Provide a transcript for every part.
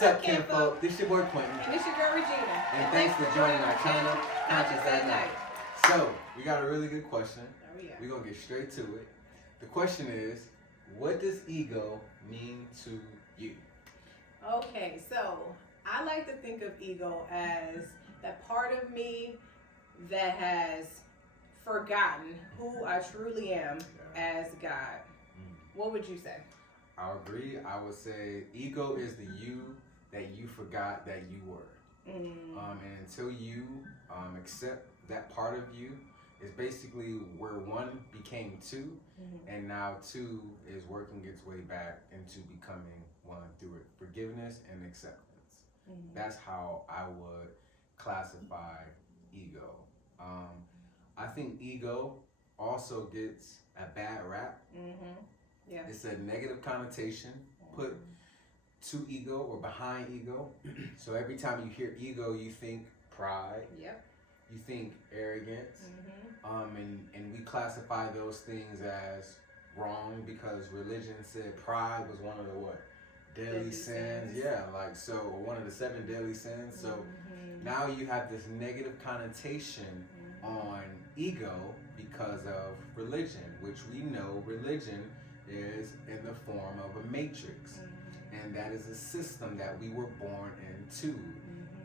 What's up, kinfolk? This your boy Quentin. And this your girl Regina. And thanks for joining our channel, Conscious at Night. So, we got a really good question. We're going to get straight to it. The question is, what does ego mean to you? Okay, so I like to think of ego as that part of me that has forgotten who I truly am as God. What would you say? I agree. I would say ego is the you that you forgot that you were. And until you accept that part of you, it's basically where one became two, and now two is working its way back into becoming one through forgiveness and acceptance. That's how I would classify ego. I think ego also gets a bad rap. Yeah. It's a negative connotation put to ego or behind ego. So every time you hear ego, you think pride. Yep. You think arrogance. And we classify those things as wrong because religion said pride was one of the what? Deadly sins. Yeah, like so, or one of the 7 deadly sins. So now you have this negative connotation on ego because of religion, which we know religion is in the form of a matrix. And that is a system that we were born into.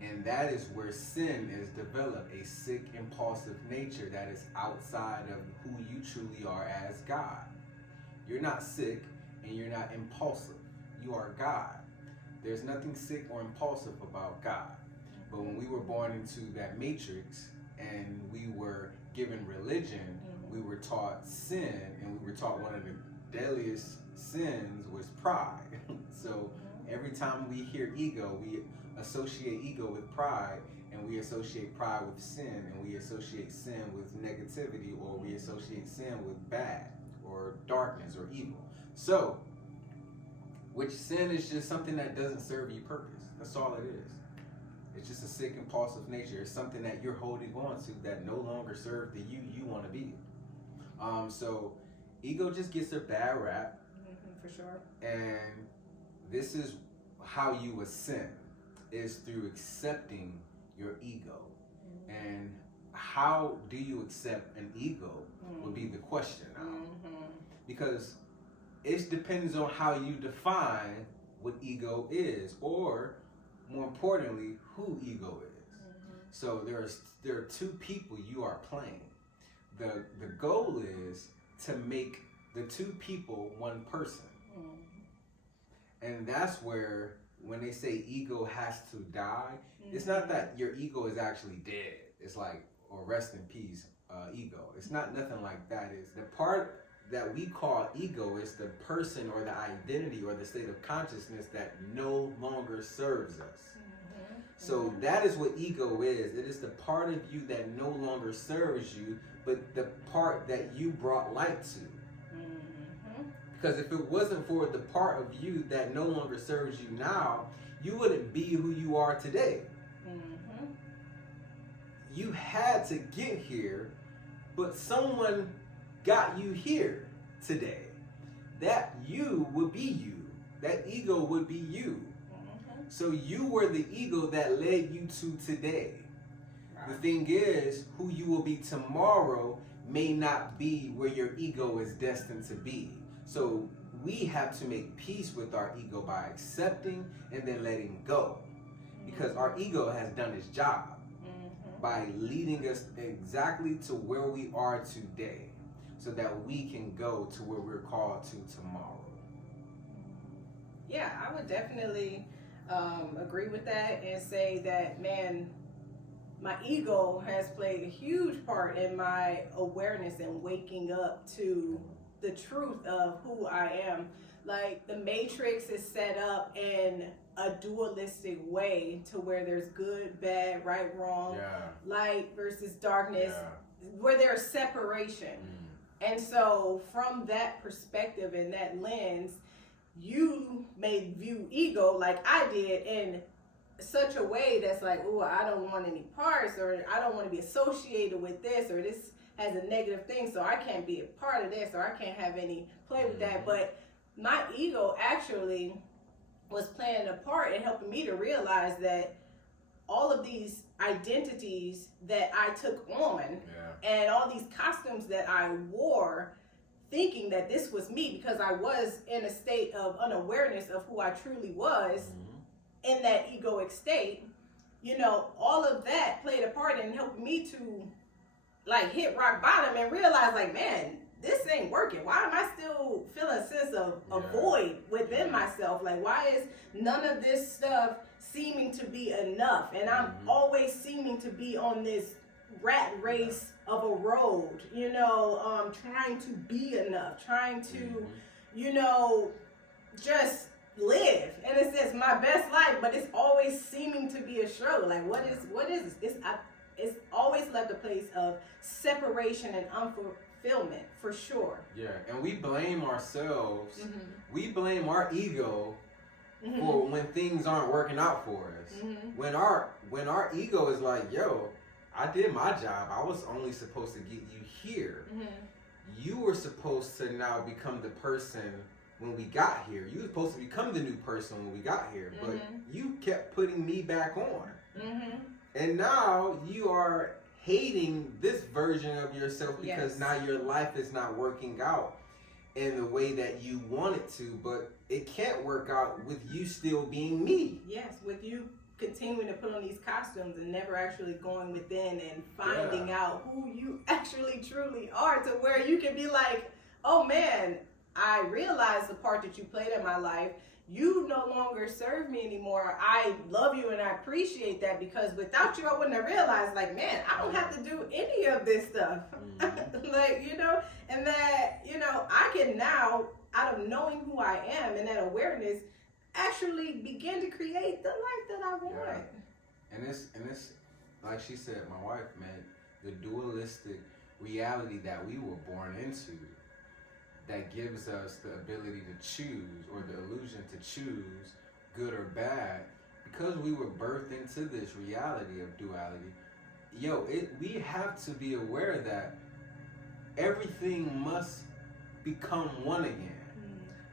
And that is where sin is developed, a sick, impulsive nature that is outside of who you truly are as God. You're not sick and you're not impulsive. You are God. There's nothing sick or impulsive about God. But when we were born into that matrix and we were given religion, we were taught sin, and we were taught one of the deadliest sins was pride. So every time we hear ego, we associate ego with pride, and we associate pride with sin, and we associate sin with negativity, or we associate sin with bad or darkness or evil. So, which sin is just something that doesn't serve your purpose. That's all it is. It's just a sick, impulsive nature. It's something that you're holding on to that no longer serves the you want to be. So ego just gets a bad rap. For sure. And this is how you ascend, is through accepting your ego. And how do you accept an ego would be the question now. Because it depends on how you define what ego is, or more importantly, who ego is. So there are 2 people you are playing. The goal is to make the 2 people one person. And that's where, when they say ego has to die, it's not that your ego is actually dead. It's like, or rest in peace, ego. It's not nothing like that. It's the part that we call ego is the person or the identity or the state of consciousness that no longer serves us. So that is what ego is. It is the part of you that no longer serves you, but the part that you brought light to. Because if it wasn't for the part of you that no longer serves you now, you wouldn't be who you are today. You had to get here, but someone got you here today. That you would be you. That ego would be you. So you were the ego that led you to today. The thing is, who you will be tomorrow may not be where your ego is destined to be. So we have to make peace with our ego by accepting and then letting go. Because our ego has done its job by leading us exactly to where we are today, so that we can go to where we're called to tomorrow. Yeah, I would definitely agree with that and say that, man, my ego has played a huge part in my awareness and waking up to the truth of who I am. Like, the matrix is set up in a dualistic way to where there's good, bad, right, wrong, light versus darkness, where there's separation. And so from that perspective and that lens, you may view ego like I did in such a way that's like, oh, I don't want any parts, or I don't want to be associated with this, or this has a negative thing, so I can't be a part of this, or I can't have any play with that. But my ego actually was playing a part in helping me to realize that all of these identities that I took on and all these costumes that I wore, thinking that this was me because I was in a state of unawareness of who I truly was in that egoic state, you know, all of that played a part in helping me to like hit rock bottom and realize like, man, this ain't working. Why am I still feeling a sense of a void within myself? Like, why is none of this stuff seeming to be enough? And I'm always seeming to be on this rat race of a road, you know, trying to be enough, trying to, you know, just live. And it says my best life, but it's always seeming to be a struggle. Like, what is this? It's always left a place of separation and unfulfillment, for sure. Yeah, and we blame ourselves. We blame our ego for when things aren't working out for us. When our ego is like, yo, I did my job. I was only supposed to get you here. You were supposed to now become the person when we got here. You were supposed to become the new person when we got here, but you kept putting me back on. And now you are hating this version of yourself because now your life is not working out in the way that you want it to, but it can't work out with you still being me. Yes, with you continuing to put on these costumes and never actually going within and finding out who you actually truly are, to where you can be like, oh man, I realize the part that you played in my life. You no longer serve me anymore. I love you and I appreciate that, because without you, I wouldn't have realized, like, man, I don't have to do any of this stuff. Like, you know, and that, you know, I can now, out of knowing who I am and that awareness, actually begin to create the life that I want. Yeah. And it's like she said, my wife, man, the dualistic reality that we were born into, that gives us the ability to choose, or the illusion to choose good or bad, because we were birthed into this reality of duality. We have to be aware that everything must become one again.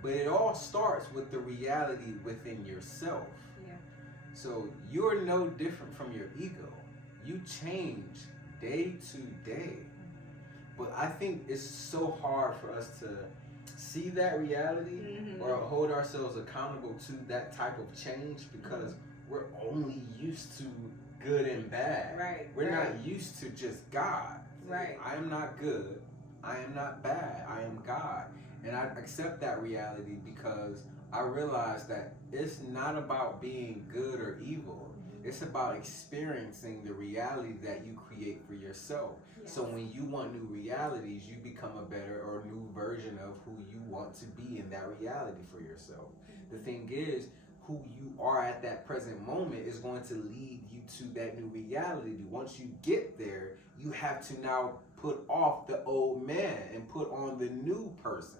But it all starts with the reality within yourself. Yeah. So you're no different from your ego. You change day to day. But I think it's so hard for us to see that reality or hold ourselves accountable to that type of change, because we're only used to good and bad. Right. We're not used to just God. Right. I am not good. I am not bad. I am God. And I accept that reality because I realize that it's not about being good or evil. It's about experiencing the reality that you create for yourself. Yes. So when you want new realities, you become a better or new version of who you want to be in that reality for yourself. The thing is, who you are at that present moment is going to lead you to that new reality. Once you get there, you have to now put off the old man and put on the new person.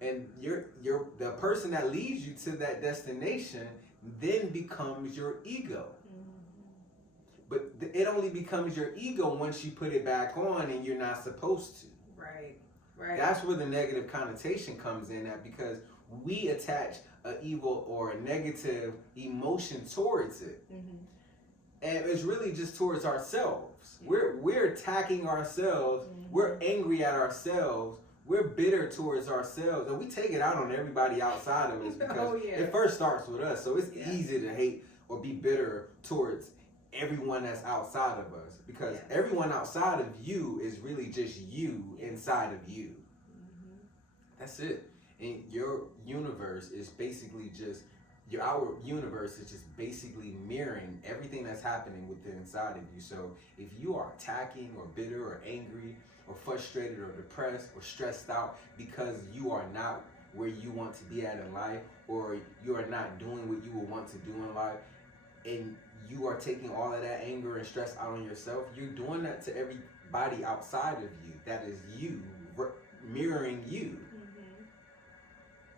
And the person that leads you to that destination then becomes your ego. But it only becomes your ego once you put it back on and you're not supposed to. Right. That's where the negative connotation comes in at, because we attach an evil or a negative emotion towards it. And it's really just towards ourselves. We're attacking ourselves. We're angry at ourselves. We're bitter towards ourselves, and we take it out on everybody outside of us, because it first starts with us. So it's easy to hate or be bitter towards everyone that's outside of us, because everyone outside of you is really just you inside of you. That's it. And your universe is basically just our universe is just basically mirroring everything that's happening within inside of you. So if you are attacking or bitter or angry or frustrated or depressed or stressed out because you are not where you want to be at in life, or you are not doing what you would want to do in life, and you are taking all of that anger and stress out on yourself, you're doing that to everybody outside of you. That is you mirroring you.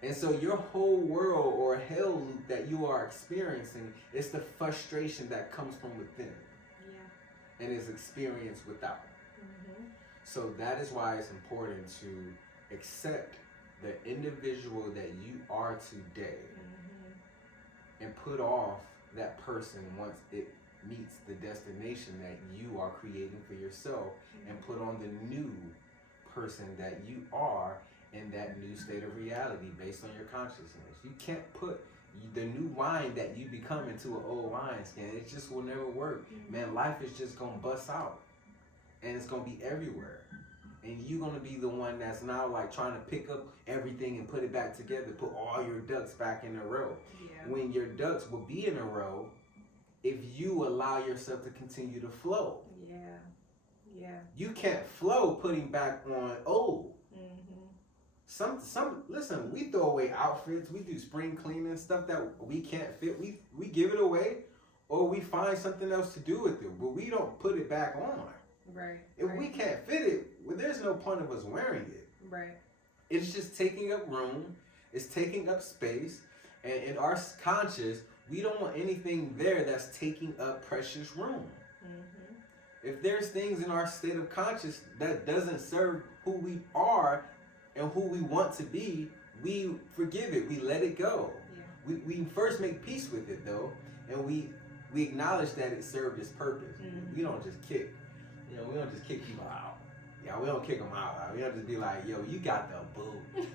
And so your whole world or hell loop that you are experiencing is the frustration that comes from within and is experienced without. So that is why it's important to accept the individual that you are today and put off that person once it meets the destination that you are creating for yourself, and put on the new person that you are in that new state of reality based on your consciousness. You can't put the new wine that you become into an old wineskin. It just will never work. Man, life is just gonna bust out, and it's gonna be everywhere. And you're gonna be the one that's now like trying to pick up everything and put it back together, put all your ducks back in a row. Yeah. When your ducks will be in a row if you allow yourself to continue to flow. Yeah. Yeah. You can't flow putting back on old. Listen, we throw away outfits, we do spring cleaning, stuff that we can't fit, we give it away, or we find something else to do with it, but we don't put it back on. Right. If we can't fit it, well, there's no point of us wearing it. Right. It's just taking up room, it's taking up space, and in our conscious, we don't want anything there that's taking up precious room. If there's things in our state of conscious that doesn't serve who we are and who we want to be, we forgive it, we let it go. Yeah. We first make peace with it though, and we acknowledge that it served its purpose. We don't just kick, we don't just kick people out. Yeah, we don't kick them out. We don't just be like, yo, you got the boo.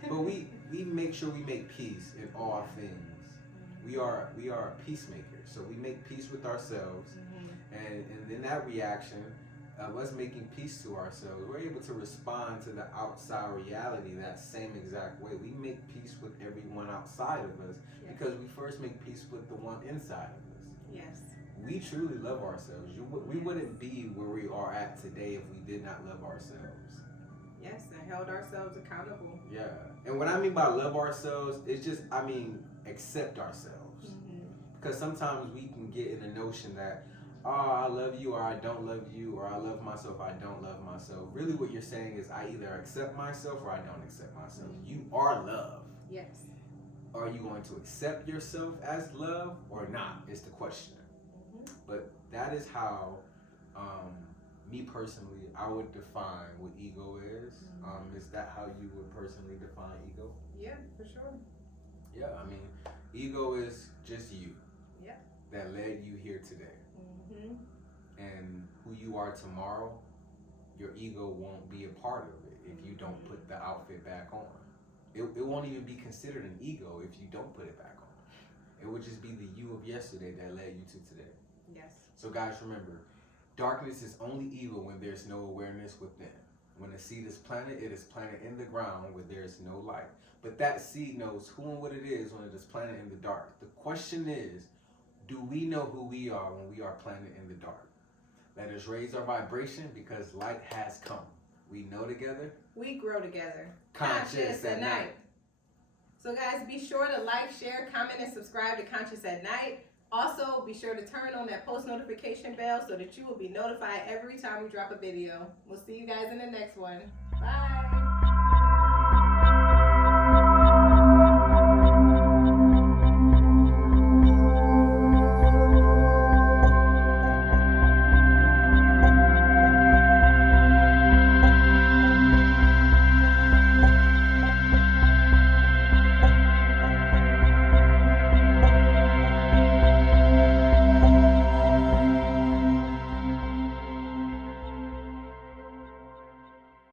But we make sure we make peace in all things. We are peacemakers, so we make peace with ourselves, and in that reaction of us making peace to ourselves, we're able to respond to the outside reality that same exact way. We make peace with everyone outside of us because we first make peace with the one inside of us. Yes. We truly love ourselves. We wouldn't be where we are at today if we did not love ourselves. Yes, and held ourselves accountable. Yeah. And what I mean by love ourselves, it's just, accept ourselves. Because sometimes we can get in the notion that, oh, I love you or I don't love you, or I love myself, I don't love myself. Really what you're saying is I either accept myself or I don't accept myself. You are love. Yes. Are you going to accept yourself as love or not is the question. But that is how, me personally, I would define what ego is. Is that how you would personally define ego? Yeah, for sure. Yeah, ego is just you. Yeah. That led you here today. And who you are tomorrow, your ego won't be a part of it if you don't put the outfit back on. It won't even be considered an ego if you don't put it back on. It would just be the you of yesterday that led you to today. Yes. So guys, remember, darkness is only evil when there's no awareness within. When a seed is planted, it is planted in the ground where there is no light. But that seed knows who and what it is when it is planted in the dark. The question is, do we know who we are when we are planted in the dark? Let us raise our vibration because light has come. We know together. We grow together. Conscious at night. So guys, be sure to like, share, comment, and subscribe to Conscious at Night. Also, be sure to turn on that post notification bell so that you will be notified every time we drop a video. We'll see you guys in the next one. Bye.